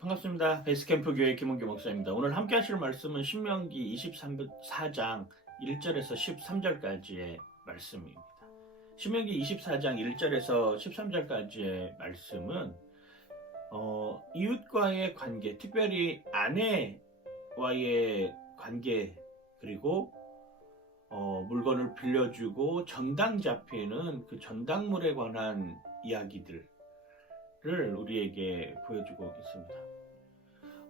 반갑습니다. 베이스캠프 교회 김원규 목사입니다. 오늘 함께 하실 말씀은 신명기 24장 1절에서 13절까지의 말씀입니다. 신명기 24장 1절에서 13절까지의 말씀은 이웃과의 관계, 특별히 아내와의 관계, 그리고 물건을 빌려주고 전당 잡히는 그 전당물에 관한 이야기들을 우리에게 보여주고 있습니다.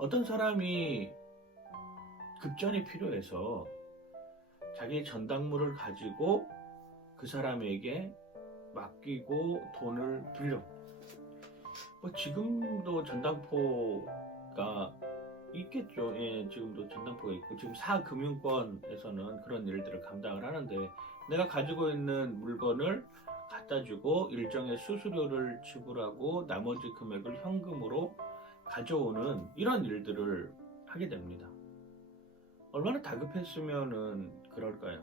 어떤 사람이 급전이 필요해서 자기 전당물을 가지고 그 사람에게 맡기고 돈을 빌려. 지금도 전당포가 있겠죠. 예, 지금도 전당포가 있고 지금 사금융권에서는 그런 일들을 감당을 하는데, 내가 가지고 있는 물건을 갖다 주고 일정의 수수료를 지불하고 나머지 금액을 현금으로 가져오는 이런 일들을 하게 됩니다. 얼마나 다급했으면은 그럴까요?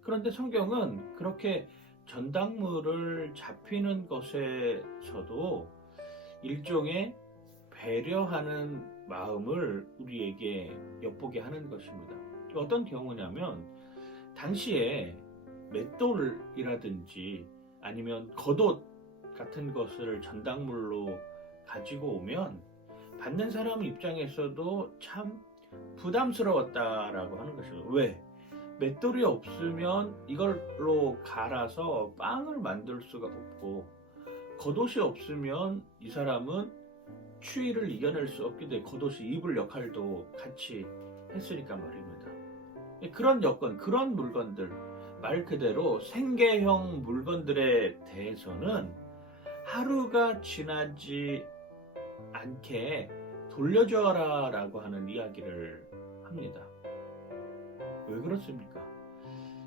그런데 성경은 그렇게 전당물을 잡히는 것에서도 일종의 배려하는 마음을 우리에게 엿보게 하는 것입니다. 어떤 경우냐면, 당시에 맷돌이라든지 아니면 겉옷 같은 것을 전당물로 가지고 오면 받는 사람 입장에서도 참 부담스러웠다라고 하는 것이죠. 왜? 맷돌이 없으면 이걸로 갈아서 빵을 만들 수가 없고, 겉옷이 없으면 이 사람은 추위를 이겨낼 수 없게 돼 겉옷이 입을 역할도 같이 했으니까 말입니다. 그런 여건, 그런 물건들, 말 그대로 생계형 물건들에 대해서는 하루가 지나지 않게 돌려줘라 라고 하는 이야기를 합니다. 왜 그렇습니까?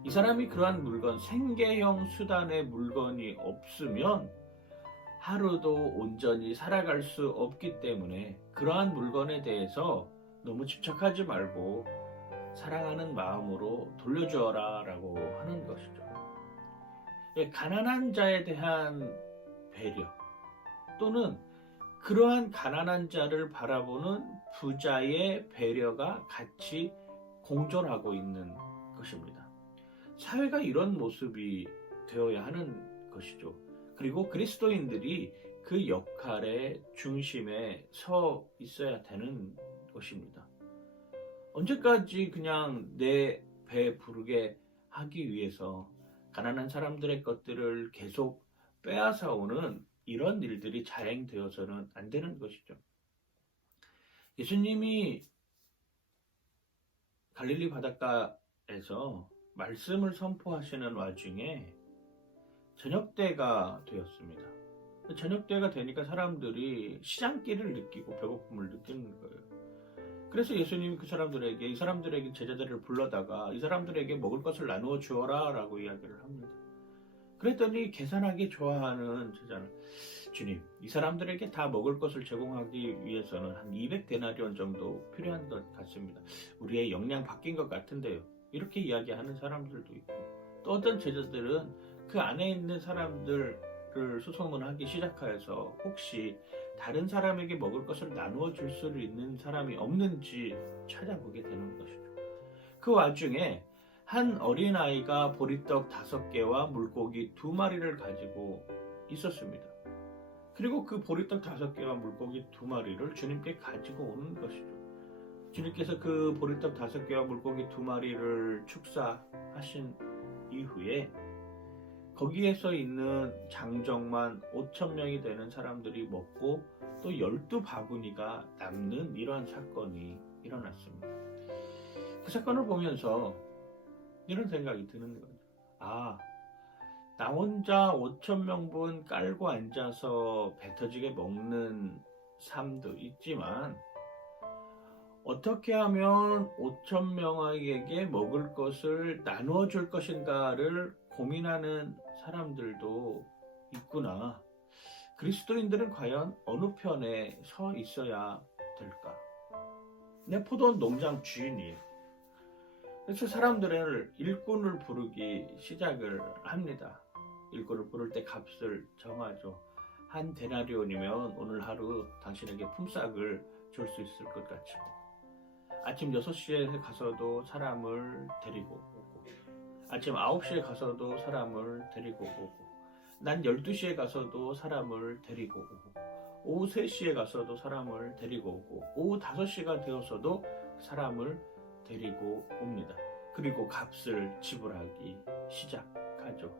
이 사람이 그러한 물건, 생계형 수단의 물건이 없으면 하루도 온전히 살아갈 수 없기 때문에 그러한 물건에 대해서 너무 집착하지 말고 사랑하는 마음으로 돌려주어라 라고 하는 것이죠. 가난한 자에 대한 배려, 또는 그러한 가난한 자를 바라보는 부자의 배려가 같이 공존하고 있는 것입니다. 사회가 이런 모습이 되어야 하는 것이죠. 그리고 그리스도인들이 그 역할의 중심에 서 있어야 되는 것입니다. 언제까지 그냥 내 배 부르게 하기 위해서 가난한 사람들의 것들을 계속 빼앗아 오는 이런 일들이 자행되어서는 안 되는 것이죠. 예수님이 갈릴리 바닷가에서 말씀을 선포하시는 와중에 저녁때가 되었습니다. 저녁때가 되니까 사람들이 시장길을 느끼고 배고픔을 느끼는 거예요. 그래서 예수님이 이 사람들에게 제자들을 불러다가 이 사람들에게 먹을 것을 나누어 주어라 라고 이야기를 합니다. 그랬더니 계산하기 좋아하는 제자는, 주님, 이 사람들에게 다 먹을 것을 제공하기 위해서는 한 200데나리온 정도 필요한 것 같습니다. 우리의 역량 바뀐 것 같은데요. 이렇게 이야기하는 사람들도 있고, 또 어떤 제자들은 그 안에 있는 사람들을 수소문하기 시작하여서 혹시 다른 사람에게 먹을 것을 나누어 줄 수 있는 사람이 없는지 찾아보게 되는 것이죠. 그 와중에 한 어린아이가 보리떡 5개와 물고기 2마리를 가지고 있었습니다. 그리고 그 보리떡 5개와 물고기 2마리를 주님께 가지고 오는 것이죠. 주님께서 그 보리떡 5개와 물고기 2마리를 축사하신 이후에 거기에서 있는 장정만 5,000명이 되는 사람들이 먹고 또 12바구니가 남는 이러한 사건이 일어났습니다. 그 사건을 보면서 이런 생각이 드는 거죠. 나 혼자 5,000명분 깔고 앉아서 배 터지게 먹는 삶도 있지만, 어떻게 하면 5,000명에게 먹을 것을 나누어 줄 것인가를 고민하는 사람들도 있구나. 그리스도인들은 과연 어느 편에 서 있어야 될까? 내 포도원 농장 주인이에요. 그래서 사람들은 일꾼을 부르기 시작을 합니다. 일꾼을 부를 때 값을 정하죠. 한 데나리온이면 오늘 하루 당신에게 품삯을 줄 수 있을 것 같죠. 아침 6시에 가서도 사람을 데리고 오고, 아침 9시에 가서도 사람을 데리고 오고, 난 12시에 가서도 사람을 데리고 오고, 오후 3시에 가서도 사람을 데리고 오고, 오후 5시가 되어서도 사람을 데리고 옵니다. 그리고 값을 지불하기 시작하죠.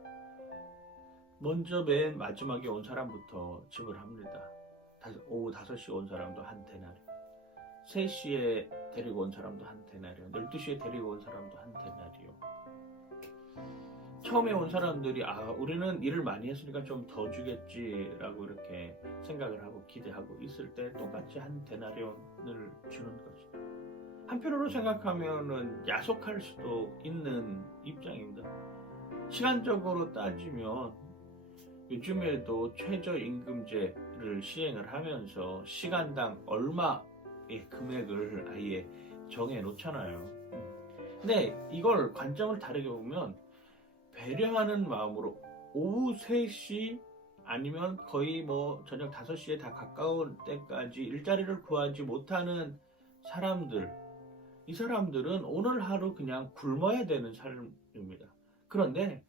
먼저 맨 마지막에 온 사람부터 지불합니다. 오후 5시에 온 사람도 한 데나리, 3시에 데리고 온 사람도 한 데나리오, 12시에 데리고 온 사람도 한 데나리오. 처음에 온 사람들이 우리는 일을 많이 했으니까 좀 더 주겠지라고 이렇게 생각을 하고 기대하고 있을 때 똑같이 한 데나리온을 주는 거죠. 한편으로 생각하면은 야속할 수도 있는 입장입니다. 시간적으로 따지면 요즘에도 최저임금제를 시행을 하면서 시간당 얼마의 금액을 아예 정해 놓잖아요. 근데 이걸 관점을 다르게 보면 배려하는 마음으로 오후 3시 아니면 거의 저녁 5시에 다 가까운 때까지 일자리를 구하지 못하는 사람들, 이 사람들은 오늘 하루 그냥 굶어야 되는 삶입니다. 그런데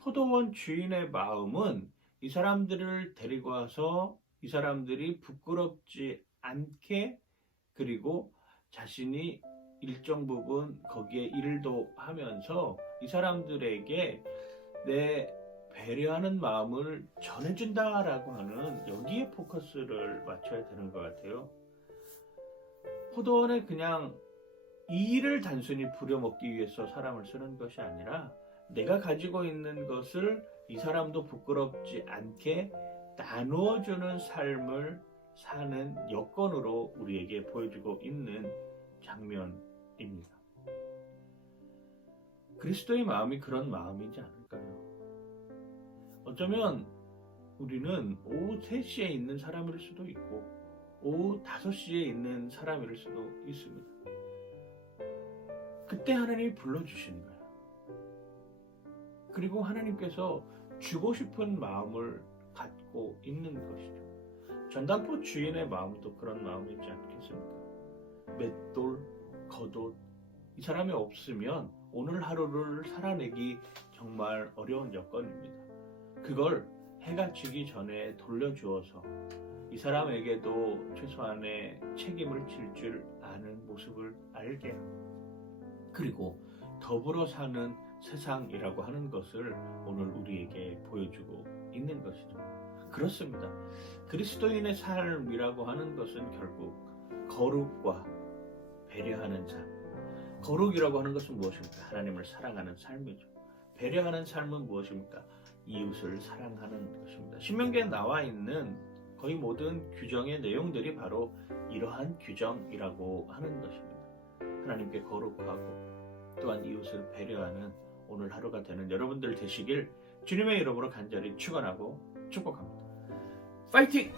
포도원 주인의 마음은 이 사람들을 데리고 와서 이 사람들이 부끄럽지 않게, 그리고 자신이 일정 부분 거기에 일도 하면서 이 사람들에게 내 배려하는 마음을 전해준다라고 하는 여기에 포커스를 맞춰야 되는 것 같아요. 포도원에 그냥 이 일을 단순히 부려먹기 위해서 사람을 쓰는 것이 아니라 내가 가지고 있는 것을 이 사람도 부끄럽지 않게 나누어주는 삶을 사는 여건으로 우리에게 보여주고 있는 장면입니다. 그리스도의 마음이 그런 마음이지 않을까요? 어쩌면 우리는 오후 3시에 있는 사람일 수도 있고 오후 5시에 있는 사람일 수도 있습니다. 그때 하나님이 불러주시는 거예요. 그리고 하나님께서 주고 싶은 마음을 갖고 있는 것이죠. 전당포 주인의 마음도 그런 마음이지 않겠습니까? 맷돌, 겉옷, 이 사람이 없으면 오늘 하루를 살아내기 정말 어려운 여건입니다. 그걸 해가 지기 전에 돌려주어서 이 사람에게도 최소한의 책임을 질 줄 아는 모습을 알게 하고, 그리고 더불어 사는 세상이라고 하는 것을 오늘 우리에게 보여주고 있는 것이죠. 그렇습니다. 그리스도인의 삶이라고 하는 것은 결국 거룩과 배려하는 삶. 거룩이라고 하는 것은 무엇입니까? 하나님을 사랑하는 삶이죠. 배려하는 삶은 무엇입니까? 이웃을 사랑하는 것입니다. 신명기에 나와 있는 거의 모든 규정의 내용들이 바로 이러한 규정이라고 하는 것입니다. 하나님께 거룩하고 또한 이웃을 배려하는 오늘 하루가 되는 여러분들 되시길 주님의 이름으로 간절히 축원하고 축복합니다. 파이팅!